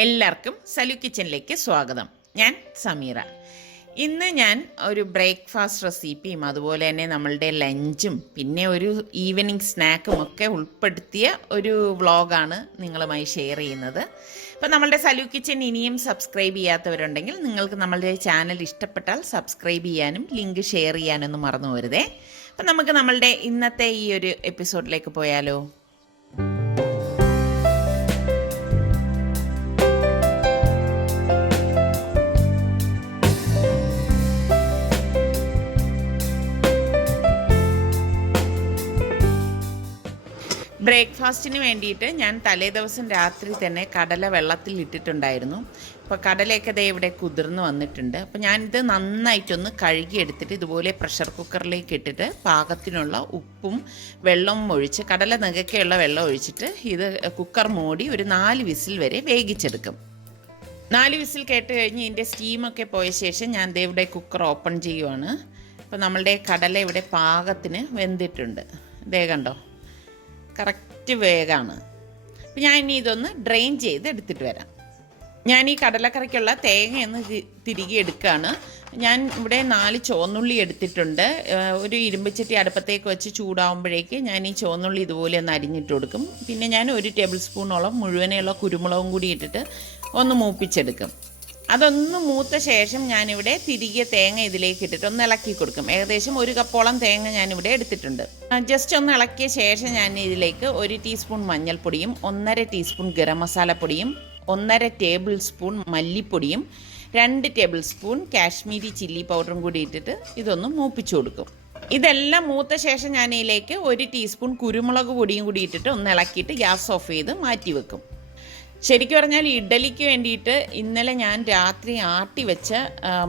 എല്ലാവർക്കും സലു കിച്ചണിലേക്ക് സ്വാഗതം. ഞാൻ സമീറ. ഇന്ന് ഞാൻ ഒരു ബ്രേക്ക്ഫാസ്റ്റ് റെസിപ്പിയും അതുപോലെ തന്നെ നമ്മളുടെ ലഞ്ചും പിന്നെ ഒരു ഈവനിങ് സ്നാക്കും ഒക്കെ ഉൾപ്പെടുത്തിയ ഒരു വ്ളോഗാണ് നിങ്ങളുമായി ഷെയർ ചെയ്യുന്നത്. അപ്പോൾ നമ്മളുടെ സലു കിച്ചൺ ഇനിയും സബ്സ്ക്രൈബ് ചെയ്യാത്തവരുണ്ടെങ്കിൽ നിങ്ങൾക്ക് നമ്മളുടെ ചാനൽ ഇഷ്ടപ്പെട്ടാൽ സബ്സ്ക്രൈബ് ചെയ്യാനും ലിങ്ക് ഷെയർ ചെയ്യാനൊന്നും മറന്നു പോരുതേ. അപ്പം നമുക്ക് നമ്മളുടെ ഇന്നത്തെ ഈ ഒരു എപ്പിസോഡിലേക്ക് പോയാലോ. ബ്രേക്ക്ഫാസ്റ്റിന് വേണ്ടിയിട്ട് ഞാൻ തലേ ദിവസം രാത്രി തന്നെ കടല വെള്ളത്തിൽ ഇട്ടിട്ടുണ്ടായിരുന്നു. അപ്പോൾ കടലയൊക്കെ ദേ ഇവിടെ കുതിർന്ന് വന്നിട്ടുണ്ട്. അപ്പോൾ ഞാനിത് നന്നായിട്ടൊന്ന് കഴുകിയെടുത്തിട്ട് ഇതുപോലെ പ്രഷർ കുക്കറിലേക്ക് ഇട്ടിട്ട് പാകത്തിനുള്ള ഉപ്പും വെള്ളവും ഒഴിച്ച് കടല നകയ്ക്കുള്ള വെള്ളം ഒഴിച്ചിട്ട് ഇത് കുക്കർ മൂടി ഒരു 4 വിസിൽ വരെ വേവിച്ചെടുക്കും. 4 വിസിൽ കേട്ട് കഴിഞ്ഞ് ഇതിൻ്റെ സ്റ്റീമൊക്കെ പോയ ശേഷം ഞാൻ ദേ ഇവിടെ കുക്കർ ഓപ്പൺ ചെയ്യുവാണ്. അപ്പോൾ നമ്മളുടെ കടല ഇവിടെ പാകത്തിന് വെന്തിട്ടുണ്ട്. ദേ കണ്ടോ, കറക്റ്റ് വേഗമാണ്. അപ്പം ഞാൻ ഇനി ഇതൊന്ന് ഡ്രെയിൻ ചെയ്ത് എടുത്തിട്ട് വരാം. ഞാൻ ഈ കടലക്കറിക്കുള്ള തേങ്ങയൊന്ന് തിരികെ എടുക്കുകയാണ്. ഞാൻ ഇവിടെ 4 ചുവന്നുള്ളി എടുത്തിട്ടുണ്ട്. ഒരു ഇരുമ്പുചട്ടി അടുപ്പത്തേക്ക് വെച്ച് ചൂടാവുമ്പോഴേക്ക് ഞാൻ ഈ ചുവന്നുള്ളി ഇതുപോലെ ഒന്ന് അരിഞ്ഞിട്ട് കൊടുക്കും. പിന്നെ ഞാൻ 1 ടേബിൾ സ്പൂണോളം മുഴുവനെയുള്ള കുരുമുളകും കൂടി ഇട്ടിട്ട് ഒന്ന് മൂപ്പിച്ചെടുക്കും. അതൊന്ന് മൂത്ത ശേഷം ഞാനിവിടെ തിരികെ തേങ്ങ ഇതിലേക്ക് ഇട്ടിട്ട് ഒന്ന് ഇളക്കി കൊടുക്കും. ഏകദേശം 1 കപ്പോളം തേങ്ങ ഞാനിവിടെ എടുത്തിട്ടുണ്ട്. ജസ്റ്റ് ഒന്ന് ഇളക്കിയ ശേഷം ഞാൻ ഇതിലേക്ക് 1 ടീസ്പൂൺ മഞ്ഞൾപ്പൊടിയും 1.5 ടീസ്പൂൺ ഗരം മസാലപ്പൊടിയും 1.5 ടേബിൾ സ്പൂൺ മല്ലിപ്പൊടിയും 2 ടേബിൾ സ്പൂൺ കാശ്മീരി ചില്ലി പൗഡറും കൂടി ഇട്ടിട്ട് ഇതൊന്ന് മൂപ്പിച്ചു കൊടുക്കും. ഇതെല്ലാം മൂത്ത ശേഷം ഞാൻ ഇതിലേക്ക് 1 ടീസ്പൂൺ കുരുമുളക് പൊടിയും കൂടി ഇട്ടിട്ട് ഒന്ന് ഇളക്കിയിട്ട് ഗ്യാസ് ഓഫ് ചെയ്ത് മാറ്റി വെക്കും. ശരിക്കും പറഞ്ഞാൽ ഇഡ്ഡലിക്ക് വേണ്ടിയിട്ട് ഇന്നലെ ഞാൻ രാത്രി ആട്ടി വെച്ച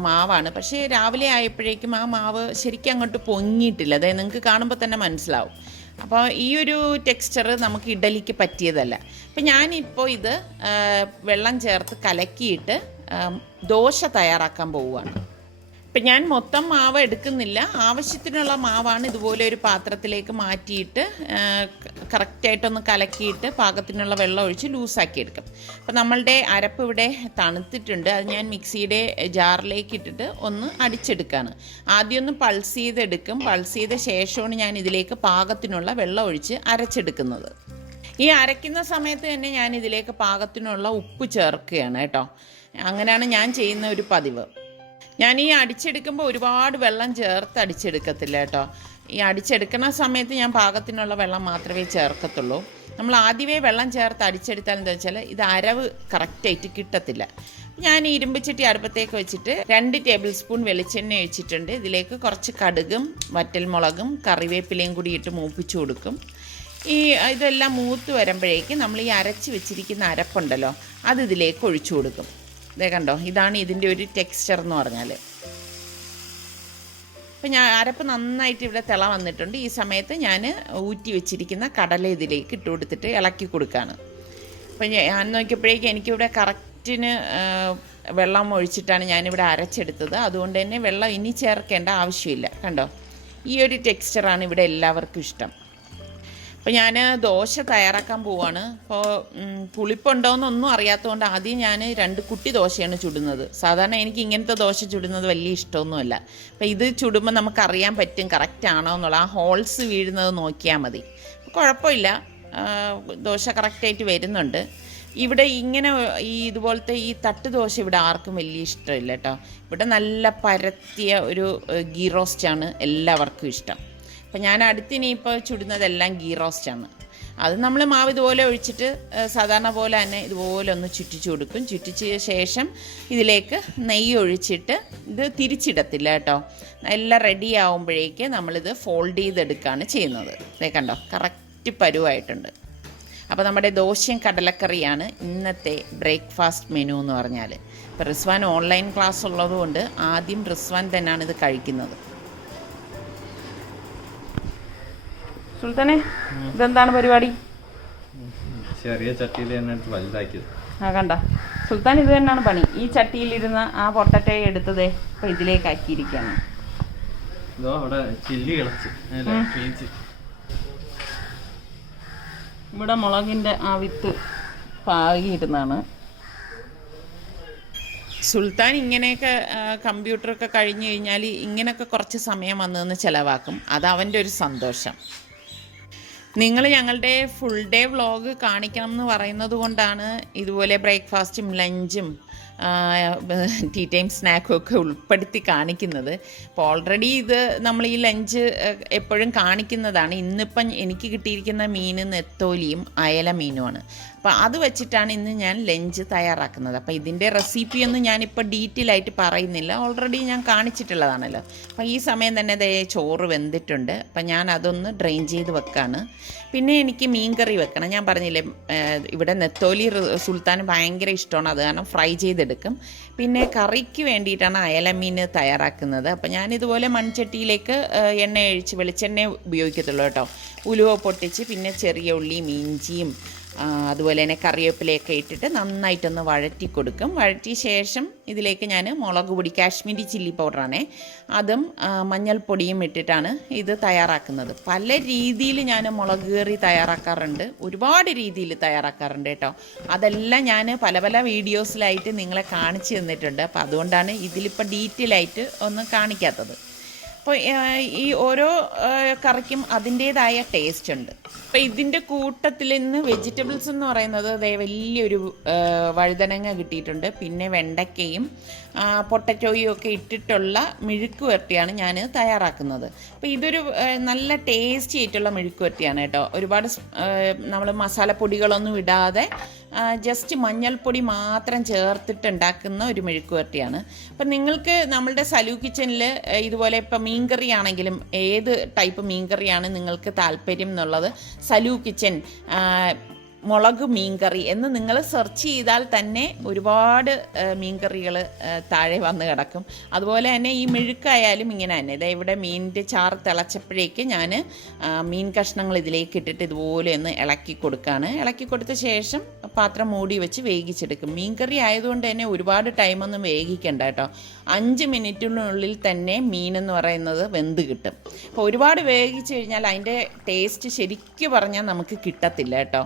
മാവാണ്. പക്ഷേ രാവിലെ ആയപ്പോഴേക്കും ആ മാവ് ശരിക്കും അങ്ങോട്ട് പൊങ്ങിയിട്ടില്ല. അതായത് നിങ്ങൾക്ക് കാണുമ്പോൾ തന്നെ മനസ്സിലാവും. അപ്പോൾ ഈ ഒരു ടെക്സ്ചർ നമുക്ക് ഇഡ്ഡലിക്ക് പറ്റിയതല്ല. അപ്പം ഞാനിപ്പോൾ ഇത് വെള്ളം ചേർത്ത് കലക്കിയിട്ട് ദോശ തയ്യാറാക്കാൻ പോവുകയാണ്. ഇപ്പം ഞാൻ മൊത്തം മാവ് എടുക്കുന്നില്ല, ആവശ്യത്തിനുള്ള മാവാണ് ഇതുപോലെ ഒരു പാത്രത്തിലേക്ക് മാറ്റിയിട്ട് കറക്റ്റായിട്ടൊന്ന് കലക്കിയിട്ട് പാകത്തിനുള്ള വെള്ളം ഒഴിച്ച് ലൂസാക്കി എടുക്കും. അപ്പം നമ്മളുടെ അരപ്പ് ഇവിടെ തണുത്തിട്ടുണ്ട്. അത് ഞാൻ മിക്സിയുടെ ജാറിലേക്ക് ഇട്ടിട്ട് ഒന്ന് അടിച്ചെടുക്കുകയാണ്. ആദ്യം ഒന്ന് പൾസ് ചെയ്തെടുക്കും. പൾസ് ചെയ്ത ശേഷമാണ് ഞാൻ ഇതിലേക്ക് പാകത്തിനുള്ള വെള്ളം ഒഴിച്ച് അരച്ചെടുക്കുന്നത്. ഈ അരയ്ക്കുന്ന സമയത്ത് തന്നെ ഞാൻ ഇതിലേക്ക് പാകത്തിനുള്ള ഉപ്പ് ചേർക്കുകയാണ് കേട്ടോ. അങ്ങനെയാണ് ഞാൻ ചെയ്യുന്ന ഒരു പതിവ്. ഞാൻ ഈ അടിച്ചെടുക്കുമ്പോൾ ഒരുപാട് വെള്ളം ചേർത്ത് അടിച്ചെടുക്കത്തില്ല കേട്ടോ. ഈ അടിച്ചെടുക്കുന്ന സമയത്ത് ഞാൻ പാകത്തിനുള്ള വെള്ളം മാത്രമേ ചേർക്കത്തുള്ളൂ. നമ്മൾ ആദ്യമേ വെള്ളം ചേർത്ത് അടിച്ചെടുത്താൽ എന്താ വെച്ചാൽ ഇത് അരവ് കറക്റ്റായിട്ട് കിട്ടത്തില്ല. ഞാൻ ഇരുമ്പുചട്ടി അടുപ്പത്തേക്ക് വെച്ചിട്ട് 2 ടേബിൾ സ്പൂൺ വെളിച്ചെണ്ണ ഒഴിച്ചിട്ടുണ്ട്. ഇതിലേക്ക് കുറച്ച് കടുകും വറ്റൽമുളകും കറിവേപ്പിലയും കൂടി ഇട്ട് മൂപ്പിച്ചു കൊടുക്കും. ഇതെല്ലാം മൂത്ത് വരുമ്പോഴേക്ക് നമ്മൾ ഈ അരച്ച് വെച്ചിരിക്കുന്ന അരപ്പുണ്ടല്ലോ അത് ഇതിലേക്ക് ഒഴിച്ചു കൊടുക്കും. ഇതേ കണ്ടോ, ഇതാണ് ഇതിൻ്റെ ഒരു ടെക്സ്ചർ എന്ന് പറഞ്ഞാൽ. അപ്പം ഞാൻ അരപ്പ് നന്നായിട്ട് ഇവിടെ തിള വന്നിട്ടുണ്ട്. ഈ സമയത്ത് ഞാൻ ഊറ്റി വെച്ചിരിക്കുന്ന കടല ഇതിലേക്ക് ഇട്ട് കൊടുത്തിട്ട് ഇളക്കി കൊടുക്കുകയാണ്. അപ്പം ഞാൻ നോക്കിയപ്പോഴേക്കും എനിക്കിവിടെ കറക്റ്റിന് വെള്ളം ഒഴിച്ചിട്ടാണ് ഞാനിവിടെ അരച്ചെടുത്തത്. അതുകൊണ്ട് തന്നെ വെള്ളം ഇനി ചേർക്കേണ്ട ആവശ്യമില്ല. കണ്ടോ, ഈ ഒരു ടെക്സ്ചറാണ് ഇവിടെ എല്ലാവർക്കും ഇഷ്ടം. അപ്പോൾ ഞാൻ ദോശ തയ്യാറാക്കാൻ പോവാണ്. അപ്പോൾ പുളിപ്പുണ്ടോയെന്നൊന്നും അറിയാത്തതുകൊണ്ട് ആദ്യം ഞാൻ 2 കുട്ടി ദോശയാണ് ചുടുന്നത്. സാധാരണ എനിക്ക് ഇങ്ങനത്തെ ദോശ ചുടുന്നത് വലിയ ഇഷ്ടമൊന്നുമല്ല. അപ്പോൾ ഇത് ചുടുമ്പോൾ നമുക്കറിയാൻ പറ്റും കറക്റ്റ് ആണോ എന്നുള്ള. ആ ഹോൾസ് വീഴുന്നത് നോക്കിയാൽ മതി. കുഴപ്പമില്ല, ദോശ കറക്റ്റായിട്ട് വരുന്നുണ്ട്. ഇവിടെ ഇങ്ങനെ ഇതുപോലത്തെ ഈ തട്ട് ദോശ ഇവിടെ ആർക്കും വലിയ ഇഷ്ടമില്ല കേട്ടോ. ഇവിടെ നല്ല പരത്തിയ ഒരു ഗീ റോസ്റ്റാണ് എല്ലാവർക്കും ഇഷ്ടം. അപ്പം ഞാൻ അടുത്തിനിപ്പോൾ ചുടുന്നതെല്ലാം ഗീ റോസ്റ്റാണ്. അത് നമ്മൾ മാവ് ഇതുപോലെ ഒഴിച്ചിട്ട് സാധാരണ പോലെ തന്നെ ഇതുപോലെ ഒന്ന് ചുറ്റിച്ചു കൊടുക്കും. ചുറ്റിച്ച ശേഷം ഇതിലേക്ക് നെയ്യ് ഒഴിച്ചിട്ട് ഇത് തിരിച്ചിടത്തില്ല കേട്ടോ. എല്ലാം റെഡി ആവുമ്പോഴേക്ക് നമ്മളിത് ഫോൾഡ് ചെയ്തെടുക്കുകയാണ് ചെയ്യുന്നത്. ഇതേ കണ്ടോ, കറക്റ്റ് പരുവായിട്ടുണ്ട്. അപ്പോൾ നമ്മുടെ ദോശയും കടലക്കറിയാണ് ഇന്നത്തെ ബ്രേക്ക്ഫാസ്റ്റ് മെനു എന്ന് പറഞ്ഞാൽ. ഇപ്പോൾ റിസ്വാൻ ഓൺലൈൻ ക്ലാസ് ഉള്ളതുകൊണ്ട് ആദ്യം റിസ്വാൻ തന്നെയാണ് ഇത് കഴിക്കുന്നത്. സുൽത്താനെ, ഇതെന്താണ് പരിപാടി? ചെറിയ ചട്ടിയിൽ തന്നെ വലുതാക്കിയത്. കണ്ട സുൽത്താൻ, ഇത് തന്നെയാണ് പണി. ഈ ചട്ടിയിലിരുന്ന ആ പൊട്ടറ്റോ എടുത്തതേ ഇപ്പം ഇതിലേക്ക് ആക്കിയിരിക്കുകയാണ്. ഇവിടെ മുളകിൻ്റെ ആ വിത്ത് പാകിയിരുന്നാണ്. സുൽത്താൻ ഇങ്ങനെയൊക്കെ കമ്പ്യൂട്ടറൊക്കെ കഴിഞ്ഞ് കഴിഞ്ഞാൽ ഇങ്ങനെയൊക്കെ കുറച്ച് സമയം വന്നതെന്ന് ചിലവാക്കും. അത് അവൻ്റെ ഒരു സന്തോഷം. നിങ്ങൾ ഞങ്ങളുടെ ഫുൾ ഡേ വ്ളോഗ് കാണിക്കണം എന്ന് പറയുന്നത് കൊണ്ടാണ് ഇതുപോലെ ബ്രേക്ക്ഫാസ്റ്റും ലഞ്ചും ടീ ടൈം സ്നാക്കും ഒക്കെ ഉൾപ്പെടുത്തി കാണിക്കുന്നത്. അപ്പോൾ ഓൾറെഡി ഇത് നമ്മൾ ഈ ലഞ്ച് എപ്പോഴും കാണിക്കുന്നതാണ്. ഇന്നിപ്പം എനിക്ക് കിട്ടിയിരിക്കുന്ന മീൻ നെത്തോലിയും അയല മീനുമാണ്. അപ്പോൾ അത് വെച്ചിട്ടാണ് ഇന്ന് ഞാൻ ലഞ്ച് തയ്യാറാക്കുന്നത്. അപ്പോൾ ഇതിൻ്റെ റെസിപ്പിയൊന്നും ഞാനിപ്പോൾ ഡീറ്റെയിൽ ആയിട്ട് പറയുന്നില്ല, ഓൾറെഡി ഞാൻ കാണിച്ചിട്ടുള്ളതാണല്ലോ. അപ്പോൾ ഈ സമയം തന്നെ ചോറ് വെന്തിട്ടുണ്ട്. അപ്പം ഞാൻ അതൊന്ന് ഡ്രെയിൻ ചെയ്ത് വെക്കാണ്. പിന്നെ എനിക്ക് മീൻ കറി വെക്കണം. ഞാൻ പറഞ്ഞില്ലേ ഇവിടെ നെത്തോലി സുൽത്താന് ഭയങ്കര ഇഷ്ടമാണ്, അത് കാരണം ഫ്രൈ ചെയ്തെടുക്കും. പിന്നെ കറിക്ക് വേണ്ടിയിട്ടാണ് അയല മീൻ തയ്യാറാക്കുന്നത്. അപ്പോൾ ഞാനിതുപോലെ മൺചട്ടിയിലേക്ക് എണ്ണ ഒഴിച്ച് വെളിച്ചെണ്ണ ഉപയോഗിക്കത്തുള്ളൂ കേട്ടോ. ഉലുവ പൊട്ടിച്ച് പിന്നെ ചെറിയ ഉള്ളിയും ഇഞ്ചിയും അതുപോലെ തന്നെ കറിവേപ്പിലയൊക്കെ ഇട്ടിട്ട് നന്നായിട്ടൊന്ന് വഴറ്റി കൊടുക്കും. വഴറ്റിയ ശേഷം ഇതിലേക്ക് ഞാൻ മുളക് പൊടി, കാശ്മീരി ചില്ലി പൗഡറാണേ, അതും മഞ്ഞൾപ്പൊടിയും ഇട്ടിട്ടാണ് ഇത് തയ്യാറാക്കുന്നത്. പല രീതിയിൽ ഞാൻ മുളക് കറി തയ്യാറാക്കാറുണ്ട്, ഒരുപാട് രീതിയിൽ തയ്യാറാക്കാറുണ്ട് കേട്ടോ. അതെല്ലാം ഞാൻ പല പല വീഡിയോസിലായിട്ട് നിങ്ങളെ കാണിച്ചു തന്നിട്ടുണ്ട്. അപ്പോൾ അതുകൊണ്ടാണ് ഇതിലിപ്പോൾ ഡീറ്റെയിൽ ആയിട്ട് ഒന്നും കാണിക്കാത്തത്. അപ്പോൾ ഈ ഓരോ കറിക്കും അതിൻ്റേതായ ടേസ്റ്റ് ഉണ്ട്. അപ്പോൾ ഇതിൻ്റെ കൂട്ടത്തിൽ നിന്ന് വെജിറ്റബിൾസ് എന്ന് പറയുന്നത് വലിയൊരു വഴുതനങ്ങ കിട്ടിയിട്ടുണ്ട്, പിന്നെ വെണ്ടയ്ക്കയും പൊട്ടറ്റോയും ഒക്കെ ഇട്ടിട്ടുള്ള മെഴുക്ക് വരട്ടിയാണ് ഞാൻ തയ്യാറാക്കുന്നത്. അപ്പോൾ ഇതൊരു നല്ല ടേസ്റ്റി ആയിട്ടുള്ള മെഴുക്ക് വരട്ടിയാണ് കേട്ടോ. ഒരുപാട് നമ്മൾ മസാലപ്പൊടികളൊന്നും ഇടാതെ ജസ്റ്റ് മഞ്ഞൾപ്പൊടി മാത്രം ചേർത്തിട്ട് ഉണ്ടാക്കുന്ന ഒരു മെഴുക്ക് വരട്ടിയാണ്. അപ്പം നിങ്ങൾക്ക് നമ്മളുടെ സലു കിച്ചണിൽ ഇതുപോലെ ഇപ്പം മീൻകറി ആണെങ്കിലും ഏത് ടൈപ്പ് മീൻകറിയാണ് നിങ്ങൾക്ക് താല്പര്യം എന്നുള്ളത് സലു കിച്ചൻ മുളക് മീൻകറി എന്ന് നിങ്ങൾ സെർച്ച് ചെയ്താൽ തന്നെ ഒരുപാട് മീൻകറികൾ താഴെ വന്ന് കിടക്കും. അതുപോലെ തന്നെ ഈ മെഴുക്കായാലും ഇങ്ങനെ തന്നെ. ഇതാ ഇവിടെ മീനിൻ്റെ ചാറ് തിളച്ചപ്പോഴേക്ക് ഞാൻ മീൻ കഷ്ണങ്ങൾ ഇതിലേക്ക് ഇട്ടിട്ട് ഇതുപോലെ ഒന്ന് ഇളക്കി കൊടുക്കുകയാണ്. ഇളക്കി കൊടുത്ത ശേഷം പാത്രം മൂടി വെച്ച് വേവിച്ചെടുക്കും. മീൻകറി ആയതുകൊണ്ട് തന്നെ ഒരുപാട് ടൈമൊന്നും വേവിക്കണ്ട കേട്ടോ. 5 മിനിറ്റിനുള്ളിൽ തന്നെ മീനെന്ന് പറയുന്നത് വെന്ത് കിട്ടും. അപ്പോൾ ഒരുപാട് വേവിച്ച് കഴിഞ്ഞാൽ അതിൻ്റെ ടേസ്റ്റ് ശരിക്കും പറഞ്ഞാൽ നമുക്ക് കിട്ടത്തില്ല കേട്ടോ.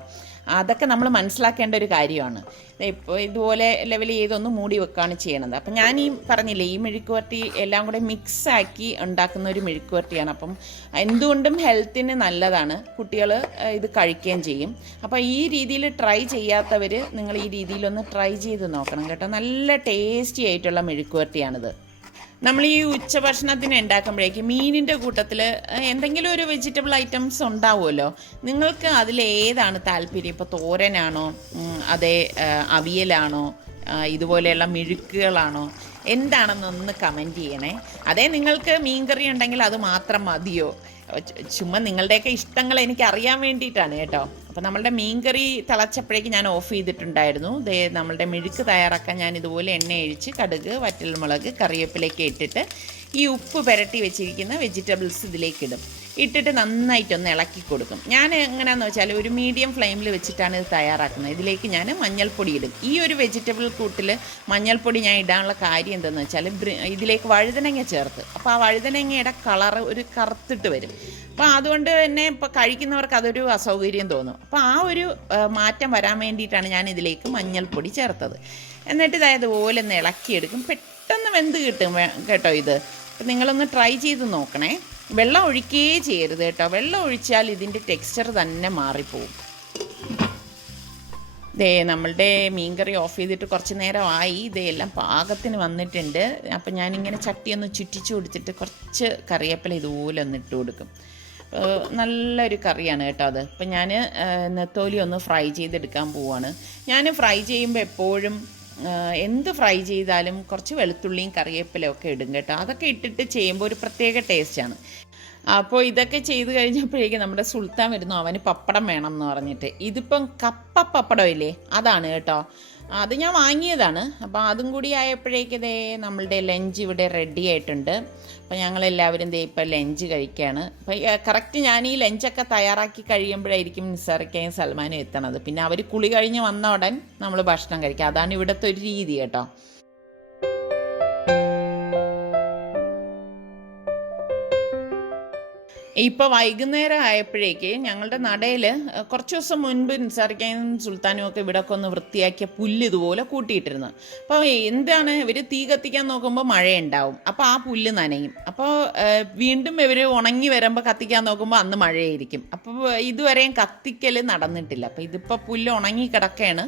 അതൊക്കെ നമ്മൾ മനസ്സിലാക്കേണ്ട ഒരു കാര്യമാണ്. ഇപ്പോൾ ഇതുപോലെ ലെവൽ ചെയ്തൊന്ന് മൂടി വെക്കുകയാണ് ചെയ്യണത്. അപ്പം ഞാൻ ഈ പറഞ്ഞില്ലേ ഈ മെഴുക്ക് വരട്ടി എല്ലാം കൂടെ മിക്സാക്കി ഉണ്ടാക്കുന്ന ഒരു മെഴുക്ക് വരട്ടിയാണ്. അപ്പം എന്തുകൊണ്ടും ഹെൽത്തിന് നല്ലതാണ്, കുട്ടികൾ ഇത് കഴിക്കുകയും ചെയ്യും. അപ്പോൾ ഈ രീതിയിൽ ട്രൈ ചെയ്യാത്തവർ നിങ്ങൾ ഈ രീതിയിലൊന്ന് ട്രൈ ചെയ്ത് നോക്കണം കേട്ടോ. നല്ല ടേസ്റ്റി ആയിട്ടുള്ള മെഴുക്ക് വരട്ടിയാണിത്. നമ്മൾ ഈ ഉച്ചഭക്ഷണത്തിന് ഉണ്ടാക്കുമ്പോഴേക്ക് മീനിൻ്റെ കൂട്ടത്തിൽ എന്തെങ്കിലും ഒരു വെജിറ്റബിൾ ഐറ്റംസ് ഉണ്ടാവുമല്ലോ. നിങ്ങൾക്ക് അതിലേതാണ് താല്പര്യം? ഇപ്പോൾ തോരനാണോ, അതേ അവിയലാണോ, ഇതുപോലെയുള്ള മെഴുക്കുകളാണോ, എന്താണെന്നൊന്ന് കമൻറ്റ് ചെയ്യണേ. അതേ നിങ്ങൾക്ക് മീൻകറി ഉണ്ടെങ്കിൽ അത് മാത്രം മതിയോ? ചുമ്മാ നിങ്ങളുടെയൊക്കെ ഇഷ്ടങ്ങൾ എനിക്ക് അറിയാൻ വേണ്ടിയിട്ടാണ് കേട്ടോ. അപ്പോൾ നമ്മളുടെ മീൻകറി തിളച്ചപ്പോഴേക്ക് ഞാൻ ഓഫ് ചെയ്തിട്ടുണ്ടായിരുന്നു. നമ്മളുടെ മെഴുക്ക് തയ്യാറാക്കാൻ ഞാൻ ഇതുപോലെ എണ്ണ ഒഴിച്ച് കടുക്, വറ്റൽമുളക്, കറിവേപ്പിലയൊക്കെ ഇട്ടിട്ട് ഈ ഉപ്പ് പുരട്ടി വെച്ചിരിക്കുന്ന വെജിറ്റബിൾസ് ഇതിലേക്ക് ഇട്ടിട്ട് നന്നായിട്ടൊന്ന് ഇളക്കി കൊടുക്കും. ഞാൻ എങ്ങനെയാണെന്ന് വെച്ചാൽ ഒരു മീഡിയം ഫ്ലെയിമിൽ വെച്ചിട്ടാണ് ഇത് തയ്യാറാക്കുന്നത്. ഇതിലേക്ക് ഞാൻ മഞ്ഞൾപ്പൊടി ഇടും. ഈ ഒരു വെജിറ്റബിൾ കൂട്ടിൽ മഞ്ഞൾപ്പൊടി ഞാൻ ഇടാനുള്ള കാര്യം എന്താണെന്ന് വെച്ചാൽ ഇതിലേക്ക് വഴുതനങ്ങ ചേർത്ത്, അപ്പോൾ ആ വഴുതനങ്ങയുടെ കളറ് ഒരു കറുത്തിട്ട് വരും. അപ്പോൾ അതുകൊണ്ട് തന്നെ ഇപ്പോൾ കഴിക്കുന്നവർക്ക് അതൊരു അസൗകര്യം തോന്നും. അപ്പോൾ ആ ഒരു മാറ്റം വരാൻ വേണ്ടിയിട്ടാണ് ഞാൻ ഇതിലേക്ക് മഞ്ഞൾപ്പൊടി ചേർത്തത്. എന്നിട്ട് ഇതുപോലെ ഒന്ന് ഇളക്കിയെടുക്കും. പെട്ടെന്ന് വെന്ത് കിട്ടും കേട്ടോ ഇത്. അപ്പം നിങ്ങളൊന്ന് ട്രൈ ചെയ്ത് നോക്കണേ. വെള്ളം ഒഴിക്കുകയേ ചെയ്യരുത് കേട്ടോ. വെള്ളം ഒഴിച്ചാൽ ഇതിൻ്റെ ടെക്സ്ചർ തന്നെ മാറിപ്പോവും. നമ്മളുടെ മീൻകറി ഓഫ് ചെയ്തിട്ട് കുറച്ച് നേരമായി. ഇതെല്ലാം പാകത്തിന് വന്നിട്ടുണ്ട്. അപ്പം ഞാനിങ്ങനെ ചട്ടിയൊന്ന് ചുറ്റിച്ചു കൊടുത്തിട്ട് കുറച്ച് കറിവേപ്പില ഇതുപോലെ ഒന്ന് ഇട്ട് കൊടുക്കും. നല്ലൊരു കറിയാണ് കേട്ടോ അത്. അപ്പം ഞാൻ നെത്തോലി ഒന്ന് ഫ്രൈ ചെയ്തെടുക്കാൻ പോവാണ്. ഞാൻ ഫ്രൈ ചെയ്യുമ്പോൾ എപ്പോഴും എന്ത് ഫ്രൈ ചെയ്താലും കുറച്ച് വെളുത്തുള്ളിയും കറിവേപ്പിലയും ഒക്കെ ഇടും കേട്ടോ. അതൊക്കെ ഇട്ടിട്ട് ചെയ്യുമ്പോൾ ഒരു പ്രത്യേക ടേസ്റ്റാണ്. അപ്പോൾ ഇതൊക്കെ ചെയ്ത് കഴിഞ്ഞപ്പോഴേക്കും നമ്മുടെ സുൽത്താൻ വരുന്നു. അവന് പപ്പടം വേണം എന്ന് പറഞ്ഞിട്ട്. ഇതിപ്പം കപ്പ പപ്പടം ഇല്ലേ, അതാണ് കേട്ടോ. അത് ഞാൻ വാങ്ങിയതാണ്. അപ്പോൾ അതും കൂടി ആയപ്പോഴേക്കും നമ്മളുടെ ലഞ്ച് ഇവിടെ റെഡി ആയിട്ടുണ്ട്. അപ്പോൾ ഞങ്ങളെല്ലാവരും ഇപ്പോൾ ലഞ്ച് കഴിക്കുകയാണ്. അപ്പോൾ കറക്റ്റ് ഞാൻ ഈ ലഞ്ചൊക്കെ തയ്യാറാക്കി കഴിയുമ്പോഴായിരിക്കും നിസാറിക്കയും സൽമാനും എത്തണത്. പിന്നെ അവർ കുളി കഴിഞ്ഞ് വന്ന ഉടൻ നമ്മൾ ഭക്ഷണം കഴിക്കുക. അതാണ് ഇവിടുത്തെ ഒരു രീതി കേട്ടോ. ഇപ്പോൾ വൈകുന്നേരം ആയപ്പോഴേക്ക് ഞങ്ങളുടെ നടയിൽ കുറച്ച് ദിവസം മുൻപ് നിസാറിക്കാനും സുൽത്താനും ഒക്കെ ഇവിടെയൊക്കെ ഒന്ന് വൃത്തിയാക്കിയ പുല്ല് ഇതുപോലെ കൂട്ടിയിട്ടിരുന്നു. അപ്പോൾ എന്താണ് ഇവർ തീ കത്തിക്കാൻ നോക്കുമ്പോൾ മഴയുണ്ടാവും, അപ്പോൾ ആ പുല്ല് നനയും. അപ്പോൾ വീണ്ടും ഇവർ ഉണങ്ങി വരുമ്പോൾ കത്തിക്കാൻ നോക്കുമ്പോൾ അന്ന് മഴയായിരിക്കും. അപ്പോൾ ഇതുവരെയും കത്തിക്കൽ നടന്നിട്ടില്ല. അപ്പോൾ ഇതിപ്പോൾ പുല്ല് ഉണങ്ങി കിടക്കുകയാണ്.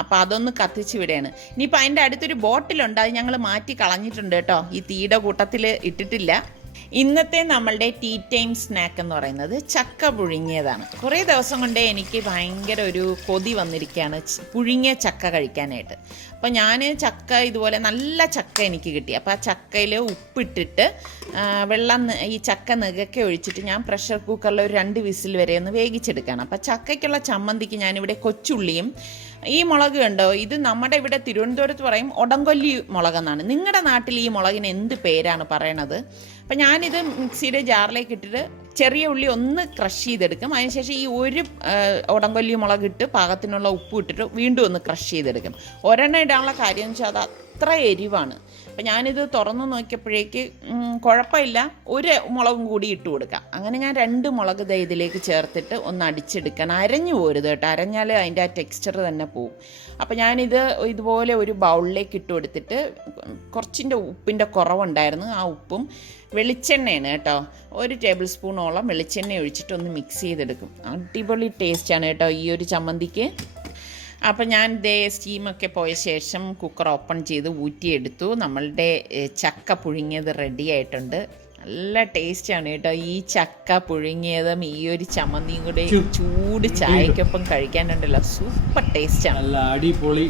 അപ്പോൾ അതൊന്ന് കത്തിച്ച് വിടുകയാണ്. ഇനിയിപ്പോൾ അതിൻ്റെ അടുത്തൊരു ബോട്ടിലുണ്ട്, അത് ഞങ്ങൾ മാറ്റി കളഞ്ഞിട്ടുണ്ട് കേട്ടോ, ഈ തീയുടെ കൂട്ടത്തിൽ ഇട്ടിട്ടില്ല. ഇന്നത്തെ നമ്മളുടെ ടീ ടൈം സ്നാക്ക് എന്ന് പറയുന്നത് ചക്ക പുഴുങ്ങിയതാണ്. കുറേ ദിവസം കൊണ്ടേ എനിക്ക് ഭയങ്കര ഒരു കൊതി വന്നിരിക്കുകയാണ് പുഴുങ്ങിയ ചക്ക കഴിക്കാനായിട്ട്. അപ്പോൾ ഞാൻ ചക്ക ഇതുപോലെ നല്ല ചക്ക എനിക്ക് കിട്ടി. അപ്പോൾ ആ ചക്കയിൽ ഉപ്പിട്ടിട്ട് ഈ ചക്ക നെകക്കെ ഒഴിച്ചിട്ട് ഞാൻ പ്രഷർ കുക്കറിൽ ഒരു 2 വിസിൽ വരെ ഒന്ന് വേവിച്ചെടുക്കുകയാണ്. അപ്പോൾ ചക്കയ്ക്കുള്ള ചമ്മന്തിക്ക് ഞാനിവിടെ കൊച്ചുള്ളിയും ഈ മുളക് കണ്ടോ, ഇത് നമ്മുടെ ഇവിടെ തിരുവനന്തപുരത്ത് പറയും ഒടങ്കൊല്ലി മുളകെന്നാണ്. നിങ്ങളുടെ നാട്ടിൽ ഈ മുളകിന് എന്ത് പേരാണ് പറയണത്? അപ്പം ഞാനിത് മിക്സിയുടെ ജാറിലേക്ക് ഇട്ടിട്ട് ചെറിയ ഉള്ളി ഒന്ന് ക്രഷ് ചെയ്തെടുക്കും. അതിനുശേഷം ഈ ഒരു ഒടങ്കൊല്ലി മുളക് ഇട്ട് പാകത്തിനുള്ള ഉപ്പ് ഇട്ടിട്ട് വീണ്ടും ഒന്ന് ക്രഷ് ചെയ്തെടുക്കും. ഒരെണ്ണം ഇടാനുള്ള കാര്യം എന്ന് വെച്ചാൽ അത് അത്ര എരിവാണ്. അപ്പം ഞാനിത് തുറന്നു നോക്കിയപ്പോഴേക്ക് കുഴപ്പമില്ല, ഒരു മുളകും കൂടി ഇട്ട് കൊടുക്കാം. അങ്ങനെ ഞാൻ 2 മുളക് ഇതിലേക്ക് ചേർത്തിട്ട് ഒന്ന് അടിച്ചെടുക്കണം. അരഞ്ഞു പോരുത് കേട്ടോ, അരഞ്ഞാൽ അതിൻ്റെ ആ ടെക്സ്ചർ തന്നെ പോവും. അപ്പോൾ ഞാനിത് ഇതുപോലെ ഒരു ബൗളിലേക്ക് ഇട്ട് കൊടുത്തിട്ട് കുറച്ചിൻ്റെ ഉപ്പിൻ്റെ കുറവുണ്ടായിരുന്നു, ആ ഉപ്പും വെളിച്ചെണ്ണയാണ് കേട്ടോ, 1 ടേബിൾ സ്പൂണോളം വെളിച്ചെണ്ണ ഒഴിച്ചിട്ട് ഒന്ന് മിക്സ് ചെയ്തെടുക്കും. അടിപൊളി ടേസ്റ്റാണ് കേട്ടോ ഈ ഒരു ചമ്മന്തിക്ക്. അപ്പോൾ ഞാൻ സ്റ്റീമൊക്കെ പോയ ശേഷം കുക്കർ ഓപ്പൺ ചെയ്ത് ഊറ്റിയെടുത്തു. നമ്മളുടെ ചക്ക പുഴുങ്ങിയത് റെഡി ആയിട്ടുണ്ട്. നല്ല ടേസ്റ്റാണ് കേട്ടോ ഈ ചക്ക പുഴുങ്ങിയതും ഈ ഒരു ചമ്മന്തിയും കൂടെ ചൂട് ചായക്കൊപ്പം കഴിക്കാനുണ്ടല്ലോ, സൂപ്പർ ടേസ്റ്റാണ്. നല്ല അടിപൊളി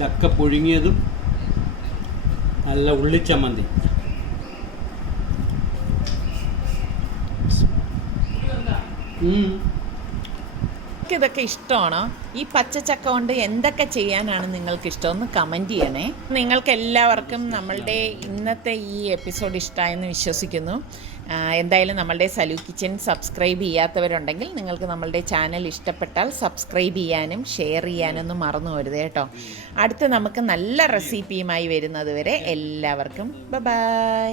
ചക്ക പുഴുങ്ങിയതും നല്ല ഉള്ളിച്ചമ്മന്തി. ഇതൊക്കെ ഇഷ്ടമാണോ? ഈ പച്ചച്ചക്ക കൊണ്ട് എന്തൊക്കെ ചെയ്യാനാണ് നിങ്ങൾക്ക് ഇഷ്ടം? ഒന്ന് കമൻറ്റ് ചെയ്യണേ. നിങ്ങൾക്ക് എല്ലാവർക്കും നമ്മളുടെ ഇന്നത്തെ ഈ എപ്പിസോഡ് ഇഷ്ടമായെന്ന് വിശ്വസിക്കുന്നു. എന്തായാലും നമ്മളുടെ സലു കിച്ചൻ സബ്സ്ക്രൈബ് ചെയ്യാത്തവരുണ്ടെങ്കിൽ നിങ്ങൾക്ക് നമ്മളുടെ ചാനൽ ഇഷ്ടപ്പെട്ടാൽ സബ്സ്ക്രൈബ് ചെയ്യാനും ഷെയർ ചെയ്യാനൊന്നും മറന്നു പോരുത് കേട്ടോ. അടുത്ത് നമുക്ക് നല്ല റെസിപ്പിയുമായി വരുന്നത് വരെ എല്ലാവർക്കും ബൈ.